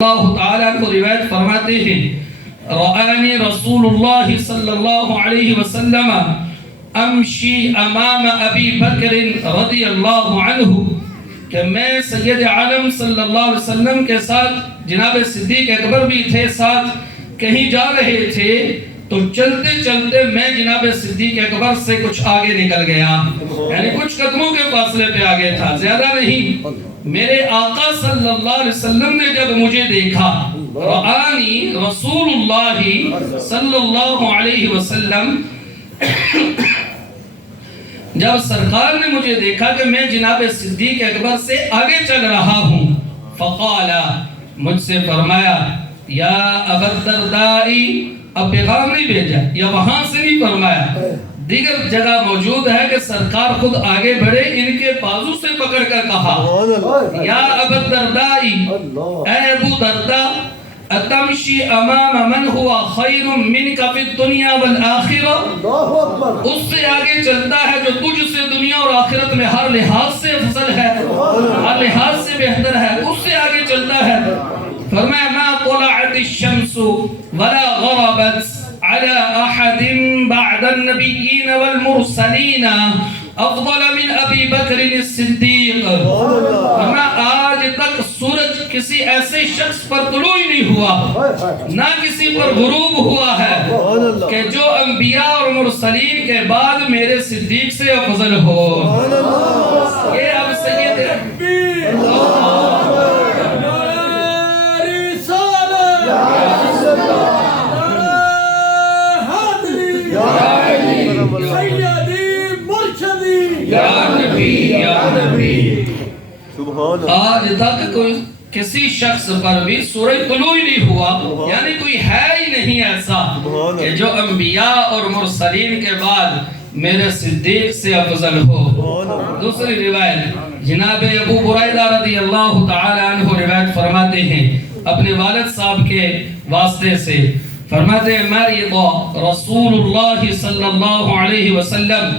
اللہ تعالیٰ کو روایت فرماتے ہیں رآنی رسول اللہ صلی اللہ علیہ وسلم امشی امام ابی بکر رضی اللہ عنہ کہ میں سید عالم صلی اللہ علیہ وسلم کے ساتھ جناب صدیق اکبر بھی تھے ساتھ کہیں جا رہے تھے تو چلتے چلتے میں جناب صدیق اکبر سے کچھ آگے نکل گیا یعنی کچھ قدموں کے فاصلے پہ آگے تھا زیادہ نہیں میرے آقا صلی اللہ علیہ وسلم نے جب مجھے دیکھا رآنی رسول اللہ صلی اللہ علیہ وسلم جب سرکار نے مجھے دیکھا کہ میں جناب صدیق اکبر سے آگے چل رہا ہوں فقال مجھ سے فرمایا یا ابا الدردائی اب پیغام نہیں بھیجا یا وہاں سے نہیں فرمایا دیگر جگہ موجود ہے کہ سرکار خود آگے بڑھے ان کے بازو سے پکڑ کر کہا یا ابا الدردائی اے ابو دردہ اتمشی امام من ہوا خیر منک فی الدنیا والآخرہ اس سے آگے چلتا ہے جو تجھ سے دنیا اور آخرت میں ہر لحاظ سے افضل ہے ہر لحاظ سے بہتر ہے اس سے آگے چلتا ہے فرمایا ما طلعت الشمس ولا غربت على احد بعد النبيين والمرسلين افضل من ابی بکر الصدیق فرمایا آج تک سورج کسی ایسے شخص پر طلوع ہی نہیں ہوا نہ کسی پر غروب ہوا ہے کہ جو انبیاء اور مرسلین کے بعد میرے صدیق سے افضل ہو یہ اب سید آج تک کوئی کسی شخص پر بھی سورج طلوع ہی نہیں ہوا یعنی کوئی ہے ہی نہیں ایسا کہ جو انبیاء اور مرسلین کے بعد میرے صدیق سے افضل ہو دوسری روایت جناب ابو برائدہ رضی اللہ تعالی عنہ روایت فرماتے ہیں اپنے والد صاحب کے واسطے سے فرماتے ہیں مرض رسول اللہ صلی اللہ علیہ وسلم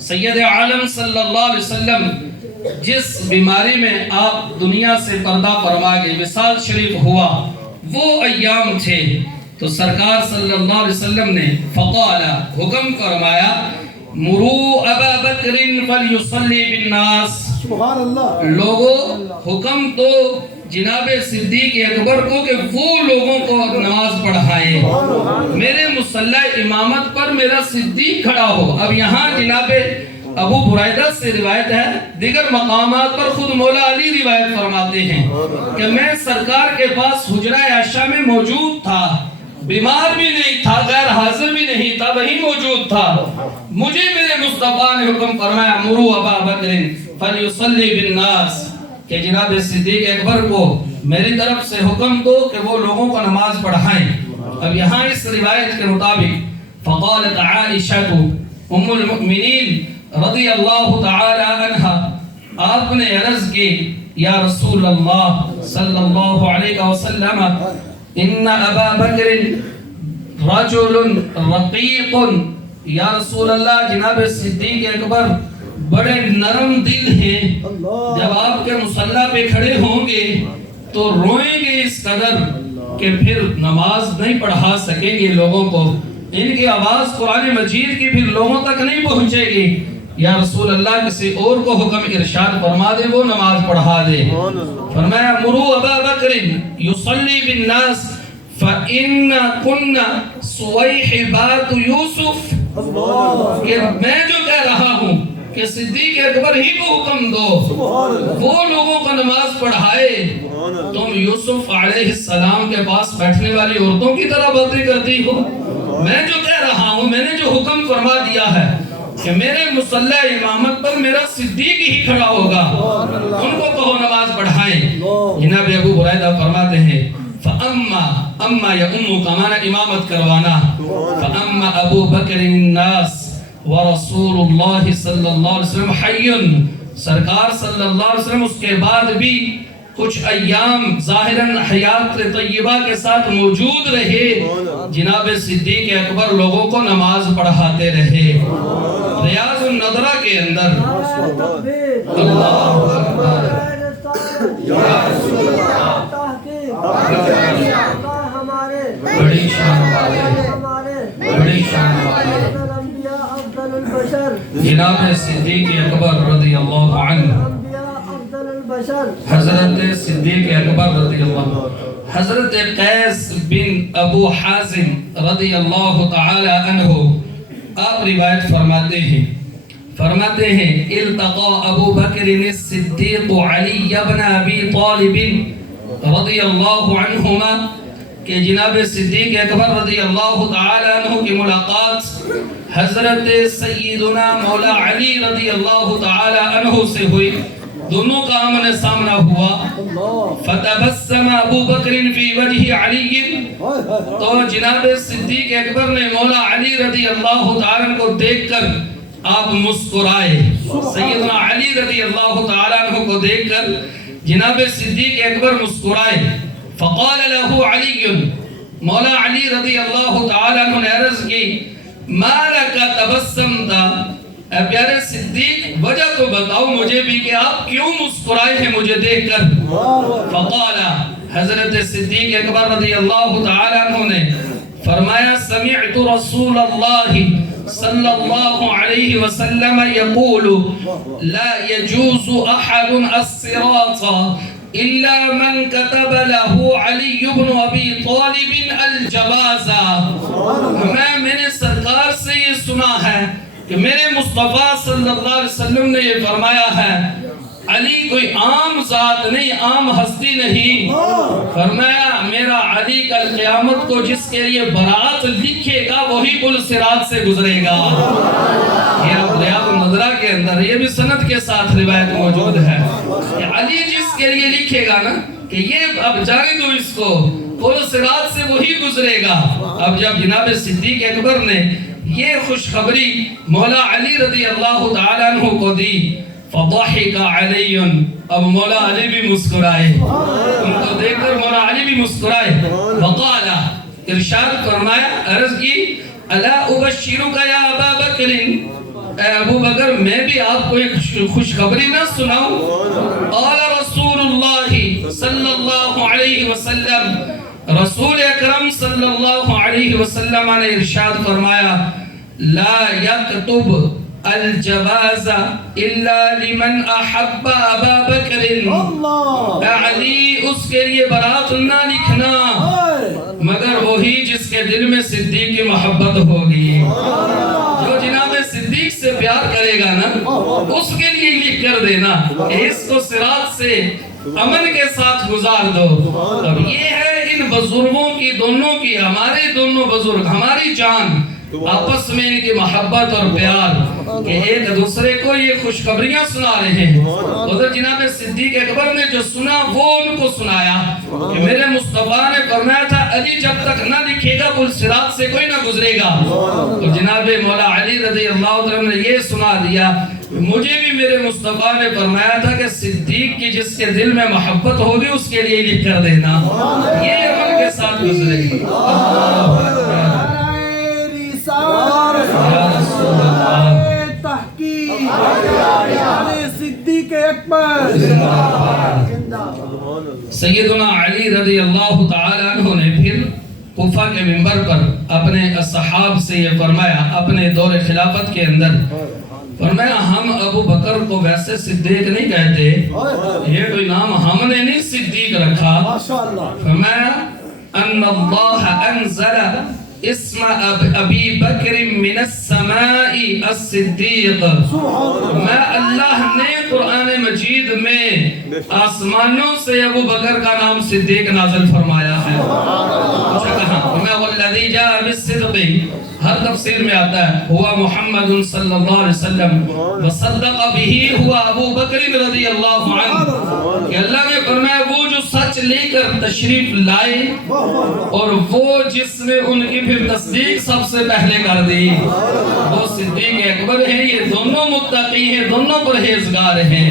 سید عالم صلی اللہ علیہ وسلم جس بیماری میں آپ دنیا سے پردہ فرما گئے وصال شریف ہوا وہ ایام تھے تو سرکار صلی اللہ علیہ وسلم نے فقال حکم فرمایا مرو ابا بکر فلیصلی بالناس سبحان اللہ لوگوں حکم تو جناب صدیق اکبر کو کہ وہ لوگوں کو نماز پڑھائیں میرے مصلی امامت پر میرا صدیق کھڑا ہو اب یہاں جناب ابو برائدہ سے روایت ہے دیگر مقامات پر خود مولا علی روایت فرماتے ہیں کہ میں سرکار کے پاس حجرہ عائشہ میں موجود تھا بیمار بھی نہیں تھا غیر حاضر بھی نہیں تھا وہی موجود تھا مجھے میرے مصطفیٰ نے حکم فرمایا مرو ابا بکر فلیصلی بالناس کہ جناب صدیق اکبر کو میری طرف سے حکم دو کہ وہ لوگوں کو نماز پڑھائیں اب یہاں اس روایت کے مطابق فقالت عائشہ ام المؤمنین رضی اللہ تعالی عنہ آپ نے عرض کی یا رسول اللہ صلی اللہ علیہ وسلم ان ابا بکر رجل رقیق یا رسول اللہ جناب صدیق اکبر بڑے نرم دل ہیں جب آپ کے مصلی پہ کھڑے ہوں گے تو روئیں گے اس قدر کہ پھر نماز نہیں پڑھا سکیں گے لوگوں کو ان کی آواز قرآن مجید کی پھر لوگوں تک نہیں پہنچے گی یا رسول اللہ کسی اور کو حکم ارشاد فرما دے وہ نماز پڑھا دے فرمایا مرو ابا بکر یصلی بالناس فَإِنَّ كُنَّ صُوَيْحِبَاتُ يُوسُف کہ میں جو کہہ رہا ہوں کہ صدیق اکبر ہی کو حکم دو وہ لوگوں کو نماز پڑھائے تم یوسف علیہ السلام کے پاس بیٹھنے والی عورتوں کی طرح باتیں کرتی ہو میں جو کہہ رہا ہوں میں نے جو حکم فرما دیا ہے کہ میرے مصلی امامت پر میرا صدیق ہی کھڑا ہوگا ان کو کہو نماز پڑھائیں جناب ابو برائدہ فرماتے ہیں فَأَمَّا اما یا امو کا معنی امامت کروانا فَأَمَّا ابو بکر الناس ورسول اللہ صلی اللہ علیہ وسلم حیّن سرکار صلی اللہ علیہ وسلم اس کے بعد بھی کچھ ایام ظاہراً حیات طیبہ کے ساتھ موجود رہے جناب صدیق اکبر لوگوں کو نماز پڑھاتے رہے ریاض النظرہ کے اندر اللہ اکبر یا رسول اللہ ہمارے بڑی شان والے ہمارے بڑی شان والے انبیاء افضل البشر جناب صدیق اکبر رضی اللہ عنہ انبیاء افضل البشر حضرت صدیق اکبر رضی اللہ عنہ حضرت قیس بن ابو حازم رضی اللہ تعالی عنہ آپ روایت فرماتے ہیں التقى ابو بکر الصدیق علی بن ابی طالب رضی اللہ عنہما کہ جناب صدیق اکبر رضی اللہ تعالی عنہ کی ملاقات حضرت سیدنا مولا علی رضی اللہ تعالی عنہ سے ہوئی دونوں کا آمنے سامنا ہوا فتبسم ابو بکر فی وجہ علی تو جناب صدیق اکبر نے مولا علی رضی اللہ تعالی عنہ کو دیکھ کر آپ مسکرائے سیدنا علی رضی اللہ تعالی عنہ کو دیکھ کر جناب صدیق اکبر مسکرائے فقال له علی مولا علی رضی اللہ تعالی عنہ نے عرض کی ما لک تبسمتا اے پیارے صدیق وجہ تو بتاؤ مجھے بھی کہ آپ کیوں مسکرائے ہیں مجھے دیکھ کر فقال حضرت صدیق اکبر رضی اللہ تعالی عنہ نے فرمایا سمعت رسول اللہ صلی اللہ علیہ وسلم یقول لا يجوز احد الصراط الا من كتب له علي بن ابي طالب الجواز میں نے سرکار سے یہ سنا ہے کہ میرے مصطفیٰ صلی اللہ علیہ وسلم نے یہ فرمایا ہے علی کوئی عام ذات نہیں عام ہستی نہیں فرمایا میرا علی کل قیامت کو جس کے لیے برات لکھے گا وہی پل صراط سے گزرے گا یہ اب ریاض النظرہ کے اندر یہ بھی سند کے ساتھ روایت موجود ہے کہ علی جس کے لیے لکھے گا نا کہ یہ اب جانے دو اس کو پل صراط سے وہی گزرے گا اب جب جناب صدیق اکبر نے یہ خوشخبری مولا علی رضی اللہ تعالیٰ عنہ کو دی فضحک علی اب مولا علی بھی مسکرائے ان کو دیکھ کر مولا علی بھی مسکرائے وقال ارشاد فرمایا عرض کی الا ابشرک یا ابا بکر اے ابو بکر میں بھی آپ کو ایک خوشخبری نہ سناؤں قال رسول اللہ صلی اللہ علیہ وسلم رسول اکرم صلی اللہ علیہ وسلم نے ارشاد فرمایا لا یکتب الجواز الا لمن احب ابا بکر علی اس کے لیے برات نہ لکھنا مگر وہی جس کے دل میں صدیق کی محبت ہوگی جو جناب صدیق سے پیار کرے گا نا اس کے لیے لکھ کر دینا اس کو صراط سے امن کے ساتھ گزار دو اب یہ ہے ان بزرگوں کی دونوں کی ہمارے دونوں بزرگ ہماری جان آپس میں ان کی محبت اور پیار کہ ایک دوسرے کو یہ خوشخبریاں سنا رہے ہیں حضرت جناب صدیق اکبر نے جو سنا وہ ان کو سنایا کہ میرے مصطفیٰ نے فرمایا تھا علی جب تک نہ لکھے گا پل صراط سے کوئی نہ گزرے گا تو جناب مولا علی رضی اللہ عنہ نے یہ سنا دیا مجھے بھی میرے مصطفیٰ نے فرمایا تھا کہ صدیق کی جس کے دل میں محبت ہوگی اس کے لیے لکھ کر دینا یہ عمل کے ساتھ گزرے گی صدیق اکبر سیدنا علی رضی اللہ تعالی عنہ نے پھر کوفہ کے منبر پر اپنے اصحاب سے یہ فرمایا اپنے دور خلافت کے اندر فرمایا ہم ابو بکر کو ویسے صدیق نہیں کہتے یہ کوئی نام ہم نے نہیں صدیق رکھا فرمایا ان اللہ انزل اسم ابی بکر من السماء الصدیق میں اللہ نے قرآن مجید میں آسمانوں سے ابو بکر کا نام صدیق نازل فرمایا ہے میں والذی جاء بالصدق ہر تفسیر میں آتا ہے ہوا محمد صلی اللہ علیہ وسلم وصدق به ہوا ابو بکر رضی اللہ عنہ کہ اللہ نے فرمایا وہ جو سچ لے کر تشریف لائے اور وہ جس نے ان کی پھر تصدیق سب سے پہلے کر دی وہ صدیق اکبر ہیں یہ دونوں متقی ہیں دونوں پرہیزگار ہیں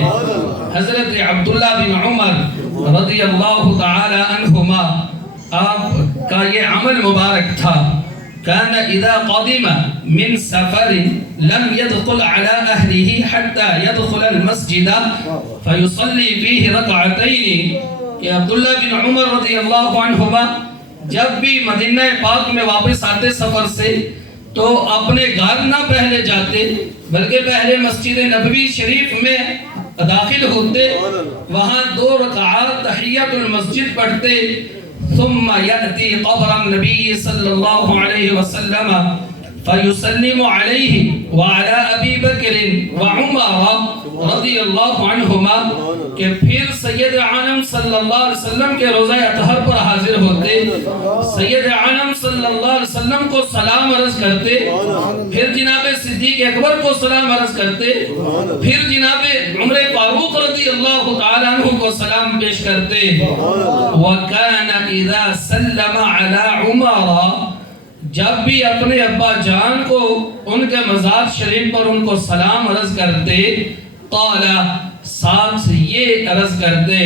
حضرت عبداللہ بن عمر رضی اللہ تعالی عنہما آپ کا یہ عمل مبارک تھا كان إذا قدم من سفر لم يدخل على أهله حتى يدخل المسجد فيصلي فيه ركعتين کہ عبداللہ بن عمر رضی اللہ عنہما جب بھی مدینہ پاک میں واپس آتے سفر سے تو اپنے گھر نہ پہلے جاتے بلکہ پہلے مسجد نبوی شریف میں داخل ہوتے، وہاں 2 رکعات تحیت المسجد پڑھتے، ثم یأتی قبر النبی صلی اللہ علیہ وسلم فیسلم علیہ وعلی ابی بکر وعمر رضی اللہ عنہما، کہ پھر سید عالم صلی اللہ علیہ وسلم کے روزہ اطہر پر حاضر ہوتے، سید عالم صلی اللہ علیہ وسلم کو سلام عرض کرتے، پھر جناب صدیق اکبر کو سلام عرض کرتے، پھر جناب عمر فاروق رضی اللہ تعالیٰ عنہ کو سلام پیش کرتے۔ وَكَانَ إِذَا سَلَّمَ عَلَى عُمَرَ، جب بھی اپنے ابا جان کو ان کے مزار شریف پر ان کو سلام عرض کرتے، قال، ساتھ یہ عرض کرتے،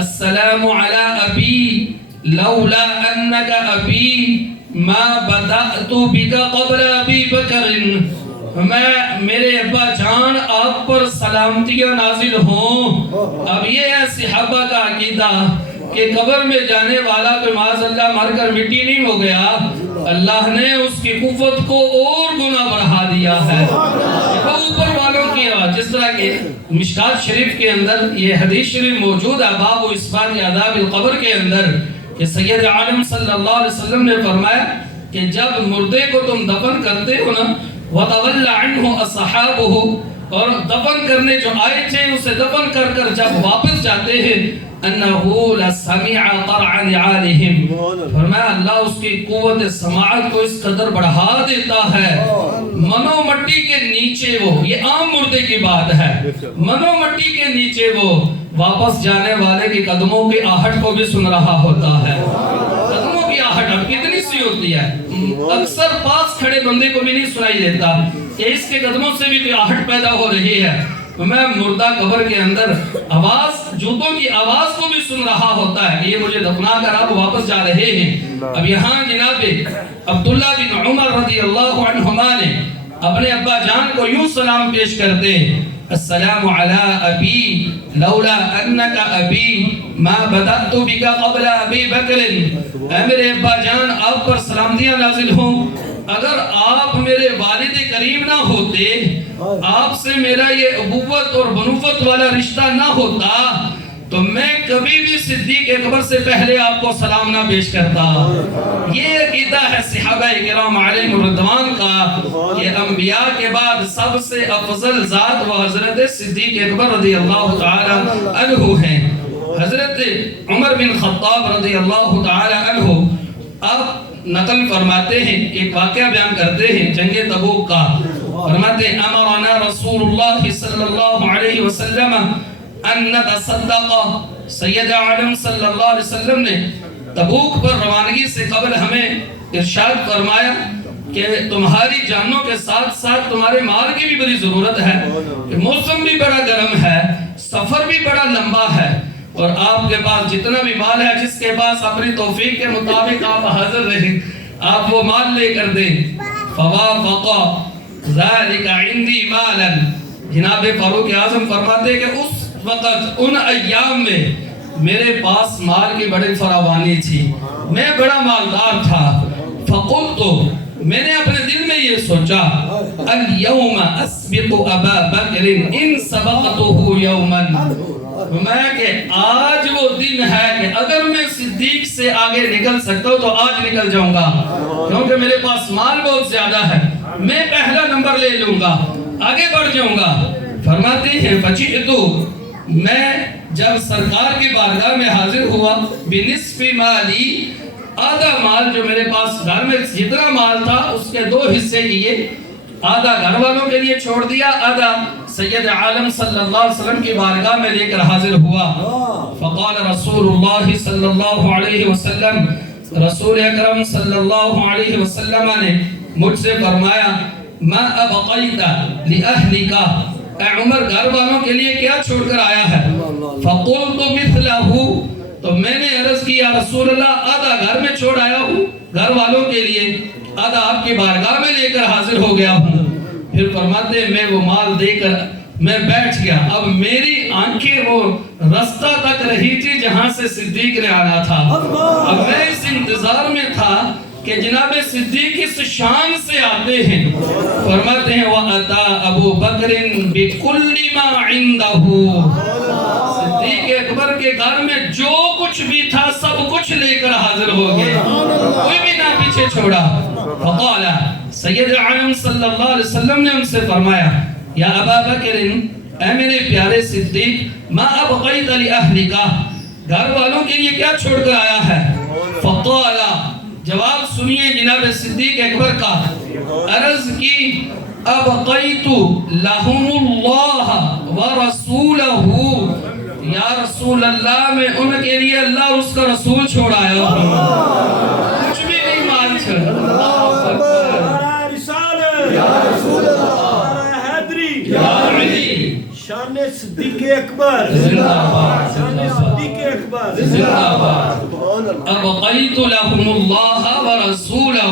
السلام علی ابی لولا انک ابی ما بدأت بک قبل ابی بکر، میرے ابا جان آپ پر سلامتیاں نازل ہوں۔ اب یہ ہے صحابہ کا عقیدہ کہ قبر میں جانے والا کوئی معاذ اللہ مر کر مٹی نہیں ہو گیا، اللہ نے اس کی قوت کو اور گنا بڑھا دیا ہے۔ اوپر والوں کی جس طرح کہ مشکات شریف کے اندر یہ حدیث شریف موجود ہے باب اثبات عذاب القبر کے اندر، کہ سید عالم صلی اللہ علیہ وسلم نے فرمایا کہ جب مردے کو تم دفن کرتے ہو نا، وَتَوَلَّ عَنْهُ أَصْحَابُهُ، اور دفن کرنے جو آئے تھے اسے دفن کر کر جب واپس جاتے ہیں، انہو لسمع قرع نعالہم، فرمایا اللہ اس کی قوت سماعت کو اس قدر بڑھا دیتا ہے، منو مٹی کے نیچے وہ، یہ عام مردے کی بات ہے، منو مٹی کے نیچے وہ واپس جانے والے کے قدموں کی آہٹ کو بھی سن رہا ہوتا ہے۔ قدموں کی آہٹ اب کتنی سی ہوتی ہے، اکثر پاس کھڑے بندے کو بھی نہیں سنائی دیتا کہ اس کے قدموں سے بھی کوئی آہٹ پیدا ہو رہی ہے۔ میں مردہ قبر کے اندر آواز، جوتوں کی آواز کو بھی سن رہا ہوتا ہے کہ یہ مجھے دفنا کر آپ واپس جا رہے ہیں۔ اب یہاں جناب عبداللہ بن عمر رضی اللہ عنہما نے اپنے ابا جان کو یوں سلام پیش کرتے، السلام علی ابی لولا انک ابی ما بدأت بک قبل ابی بکر، اے میرے ابا جان آپ پر سلامتیاں نازل ہوں، اگر آپ میرے والد کریم نہ ہوتے، آپ سے میرا یہ ابوت اور بنوت والا رشتہ نہ ہوتا، تو میں کبھی بھی صدیق اکبر سے پہلے آپ کو سلام نہ پیش کرتا۔ یہ عقیدہ ہے صحابہ کرام علیہم الرضوان کا کہ انبیاء کے بعد سب سے افضل ذات وہ حضرت صدیق اکبر رضی اللہ تعالی عنہ ہیں۔ حضرت عمر بن خطاب رضی اللہ تعالی عنہ آپ نقل فرماتے ہیں، ایک واقعہ بیان کرتے ہیں جنگ تبوک کا، فرماتے ہیں امرنا رسول اللہ صلی اللہ علیہ وسلم ان نتصدق، سید عالم صلی اللہ علیہ وسلم نے تبوک پر روانگی سے قبل ہمیں ارشاد فرمایا کہ تمہاری جانوں کے ساتھ ساتھ تمہارے مال کی بھی بڑی ضرورت ہے، کہ موسم بھی بڑا گرم ہے، سفر بھی بڑا لمبا ہے، اور آپ کے پاس جتنا بھی مال ہے، جس کے پاس اپنی توفیق کے مطابق آپ حاضر رہیں، آپ وہ مال لے کر دیں۔ فوافق ذالک عندی مالا، جناب فاروق اعظم فرماتے کہ اس وقت ان ایام میں میرے پاس مال کی بڑی فراوانی تھی، میں بڑا مالدار تھا۔ فقلت، میں نے اپنے دل میں یہ سوچا، اليوم اسبق ابا بکر ان سبقته یوما، میں کہ آج وہ دن ہے کہ اگر میں صدیق سے آگے نکل سکتا ہوں تو آج نکل جاؤں گا، کیونکہ میرے پاس مال بہت زیادہ ہے، میں پہلا نمبر لے لوں گا، آگے بڑھ جاؤں گا۔ فرماتے ہیں فجئتو، میں جب سرکار کی بارگاہ میں حاضر ہوا، بنصف مالی، آدھا مال جو میرے پاس گھر میں جتنا مال تھا اس کے 2 حصے کیے، آدھا گھر والوں کے لیے چھوڑ دیا، آدھا سید عالم صلی اللہ علیہ وسلم کی بارگاہ میں لے کر حاضر ہوا۔ فقال رسول اللہ صلی اللہ علیہ وسلم، رسول اکرم صلی اللہ علیہ وسلم نے مجھ سے فرمایا، ما ابقیت لأہلک، اے عمر گھر والوں کے لیے کیا چھوڑ کر آیا ہے؟ فقلت مثلہ، تو میں نے عرض کیا رسول اللہ آدھا گھر میں چھوڑ آیا ہوں گھر والوں کے لیے، آدھا آپ کی بارگاہ میں لے کر حاضر ہو گیا ہوں۔ پھر فرماتے میں وہ مال دے کر میں بیٹھ گیا. اب میری آنکھیں وہ رستہ تک رہی تھی جہاں سے صدیق نے آنا تھا. اب میں اس انتظار میں تھا کہ جناب صدیق اس شان سے آتے ہیں. فرماتے ہیں وَأَتَى أَبُو بَكْرٍ بِكُلِّ مَا عِنْدَهُ. صدیق اکبر کے گھر میں جو کچھ بھی تھا سب کچھ لے کر حاضر ہو گئے, کوئی بھی نہ پیچھے چھوڑا. فقال, سید عالم صلی اللہ علیہ وسلم نے ان سے فرمایا یا ابا بکر, اے میرے پیارے صدیق, ما ابقیت لأہلک, گھر والوں کے لیے کیا چھوڑ کر آیا ہے؟ فقال, جواب سنیے جناب صدیق اکبر کا. عرض کی ابقیت لہم اللہ ورسولہ, یا رسول اللہ میں ان کے لیے اللہ اور اس کا رسول چھوڑ آیا ہوں, کچھ بھی نہیں مان چھوڑ. یا رسول اللہ, حیدری, یا علی, شان صدیق اکبر, زندہ باد, شان صدیق اکبر, زندہ باد. ابقیت لہم اللہ ورسولہ,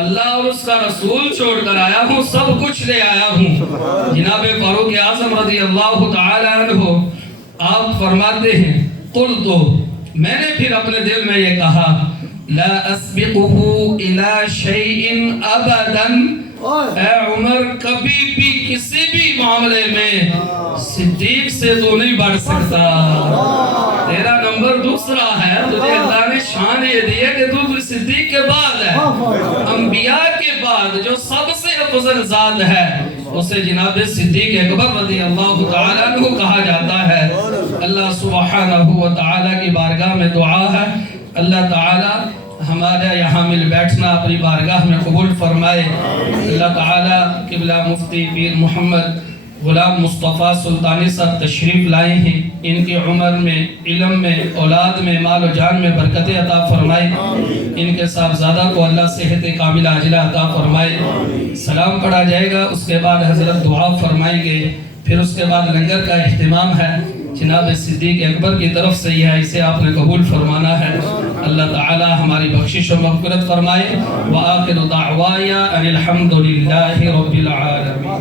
اللہ اور اس کا رسول چھوڑ کر آیا ہوں, سب کچھ لے آیا ہوں. جناب فاروق اعظم رضی اللہ تعالی عنہ آپ فرماتے ہیں قلت, میں نے پھر اپنے دل میں یہ کہا لا اسبقہ الى شیء ابدا, اے عمر کبھی بھی کسی بھی معاملے میں صدیق سے تو نہیں بڑھ سکتا. تیرا نمبر دوسرا ہے, تجھے اللہ نے شان یہ دی ہے کہ تو صدیق کے بعد ہے, انبیاء کے بعد جو سب سے افضل ذات ہے اسے جناب صدیق اکبر رضی اللہ تعالی عنہ کہا جاتا ہے. اللہ سبحانہ و تعالی کی بارگاہ میں دعا ہے اللہ تعالی ہمارا یہاں مل بیٹھنا اپنی بارگاہ میں قبول فرمائے. اللہ تعالی قبلہ مفتی پیر محمد غلام مصطفیٰ سلطانی صاحب تشریف لائے ہیں, ان کی عمر میں, علم میں, اولاد میں, مال و جان میں برکتیں عطا فرمائے. ان کے صاحبزادہ کو اللہ صحت کاملہ عاجلہ عطا فرمائے. سلام پڑھا جائے گا, اس کے بعد حضرت دعا فرمائیں گے, پھر اس کے بعد لنگر کا اہتمام ہے. جناب صدیق اکبر کی طرف سے یہ ہے, اسے آپ نے قبول فرمانا ہے. اللہ تعالی ہماری بخشش و مغفرت فرمائے. وآخر دعوایا ان الحمد للہ رب العالمین.